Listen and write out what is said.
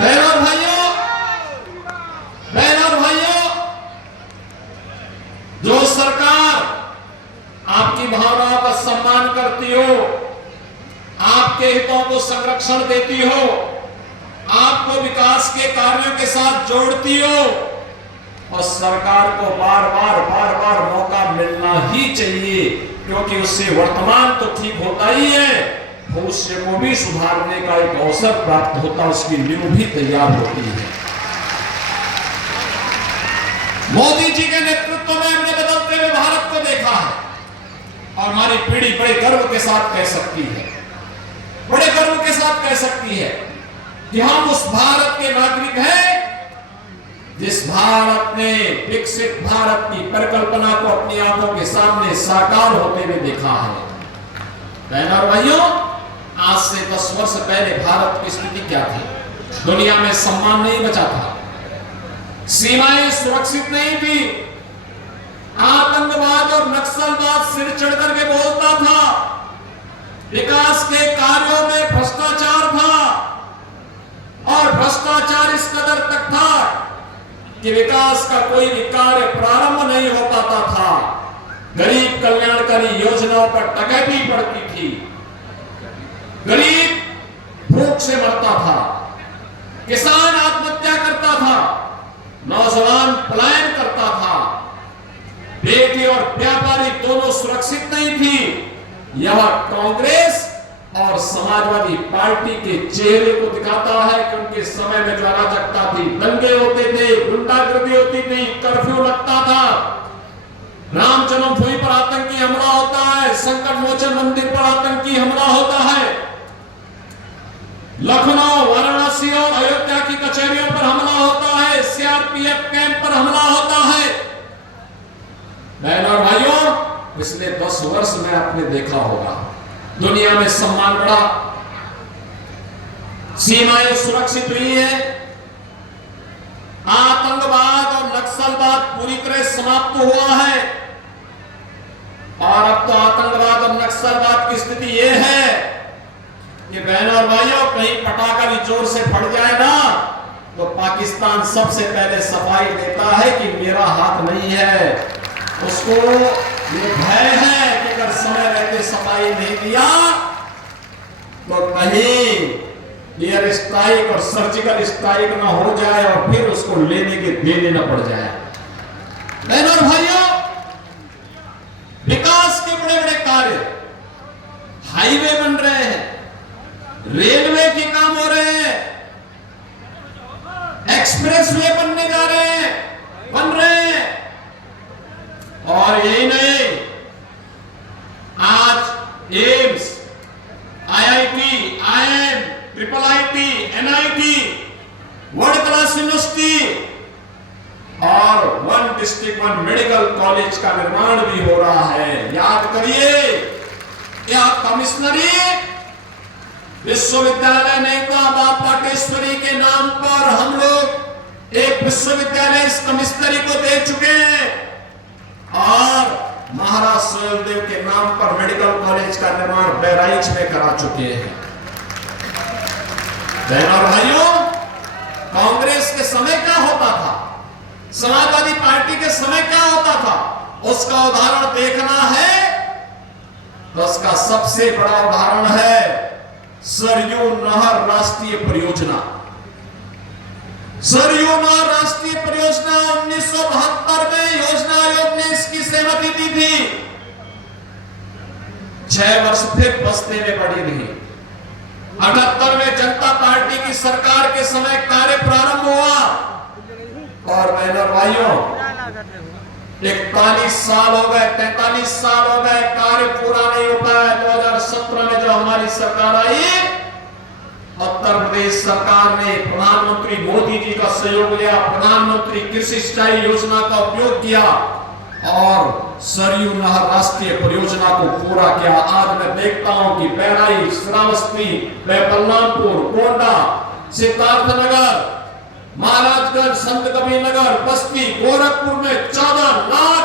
बहनों और भाइयों, जो सरकार आपकी भावनाओं का सम्मान करती हो, आपके हितों को संरक्षण देती हो, आपको विकास के कार्यों के साथ जोड़ती हो, और सरकार को बार बार मौका मिलना ही चाहिए, क्योंकि उससे वर्तमान तो ठीक होता ही है, भविष्य को भी सुधारने का एक अवसर प्राप्त होता, उसकी नींव भी तैयार होती है। मोदी जी के नेतृत्व में हमने बदलते हुए भारत को देखा है, और हमारी पीढ़ी बड़े गर्व के साथ कह सकती है, बड़े गर्व के साथ कह सकती है कि हम उस भारत के नागरिक हैं जिस भारत ने विकसित भारत की परिकल्पना को अपनी आंखों के सामने साकार होते हुए देखा है। बहनों और भाइयों, आज से 10 वर्ष पहले भारत की स्थिति क्या थी? दुनिया में सम्मान नहीं बचा था, सीमाएं सुरक्षित नहीं थी, आतंकवाद और नक्सलवाद सिर चढ़ करके बोलता था, विकास के कार्यों में भ्रष्टाचार था, और भ्रष्टाचार इस कदर तक था कि विकास का कोई भी कार्य प्रारंभ नहीं हो पाता था, गरीब कल्याणकारी योजनाओं पर डकैती पड़ती थी, गरीब भूख से मरता था, किसान आत्महत्या करता था, नौजवान पलायन करता था, बेटी और व्यापारी दोनों सुरक्षित नहीं थी। यह कांग्रेस और समाजवादी पार्टी के चेहरे को दिखाता है कि उनके समय में जो अराजकता थी, दंगे होते थे, गुंडागर्दी होती थी, कर्फ्यू लगता था, राम जन्मभूमि पर आतंकी हमला होता है, संकट मोचन मंदिर पर आतंकी हमला होता है, लखनऊ, वाराणसी और अयोध्या की कचहरियों पर हमला होता है, सीआरपीएफ कैंप पर हमला होता है। बहनों और भाइयों, पिछले 10 वर्ष में आपने देखा होगा, दुनिया में सम्मान बढ़ा, सीमाएं सुरक्षित हुई है, आतंकवाद और नक्सलवाद पूरी तरह समाप्त हुआ है, और अब तो आतंकवाद और नक्सलवाद की स्थिति यह है कि बहनों और भाइयों, कहीं पटाखा भी जोर से फट जाए ना, तो पाकिस्तान सबसे पहले सफाई देता है कि मेरा हाथ नहीं है। उसको ये भय है कि अगर समय रहते सफाई नहीं दिया तो कहीं एयर स्ट्राइक और सर्जिकल स्ट्राइक ना हो जाए और फिर उसको लेने के देने ना पड़ जाए। बहनों और भाइयों, विकास के बड़े बड़े कार्य, हाईवे बन रहे हैं, रेलवे के काम हो रहे हैं, एक्सप्रेसवे बनने जा रहे हैं, बन रहे हैं, और यही नहीं, आज AIIMS, IIT, IIM, triple IT, NIT, world class university और 1 डिस्ट्रिक्ट 1 मेडिकल कॉलेज का निर्माण भी हो रहा है। याद करिए, यह कमिश्नरी विश्वविद्यालय नहीं था, बाबा पाटेश्वरी के नाम पर हम लोग एक विश्वविद्यालय इस कमिश्नरी को दे चुके हैं, और महाराज सुहेलदेव के नाम पर मेडिकल कॉलेज का निर्माण बहराइच में करा चुके हैं। बहनों और भाइयों, कांग्रेस के समय क्या होता था, समाजवादी पार्टी के समय क्या होता था, उसका उदाहरण देखना है तो उसका सबसे बड़ा उदाहरण है सरयू नहर राष्ट्रीय परियोजना। सरयू नहर राष्ट्रीय परियोजना 1972 में योजना आयोग ने इसकी सहमति दी थी। 6 वर्ष फिर बस्ते में पड़ी रही। 78 में जनता पार्टी की सरकार के समय कार्य प्रारंभ हुआ, और बहनों और भाइयों, 41 साल हो गए, 43 साल हो गए, कार्य पूरा नहीं होता है। 2017 में जो हमारी सरकार आई, उत्तर प्रदेश सरकार ने प्रधानमंत्री मोदी जी का सहयोग लिया, प्रधानमंत्री कृषि सिंचाई योजना का उपयोग किया, और सरयू नहर राष्ट्रीय परियोजना को पूरा किया। आज मैं देखता हूं कि बहराइच, श्रावस्ती, बलरामपुर, गोंडा, सिद्धार्थनगर, महाराजगंज, संत कबीर नगर, बस्ती, गोरखपुर में 14 लाख